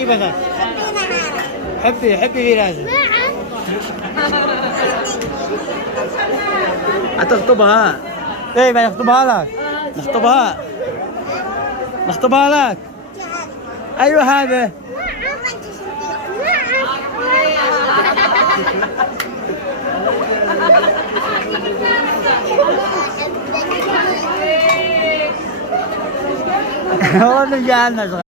حطي بس. حبي نهارك. حبي في راسك. نعم. هتخطبها. طيب نخطبها لك. نخطبها لك. ايوه هذا. نعم. والله نرجع لنا.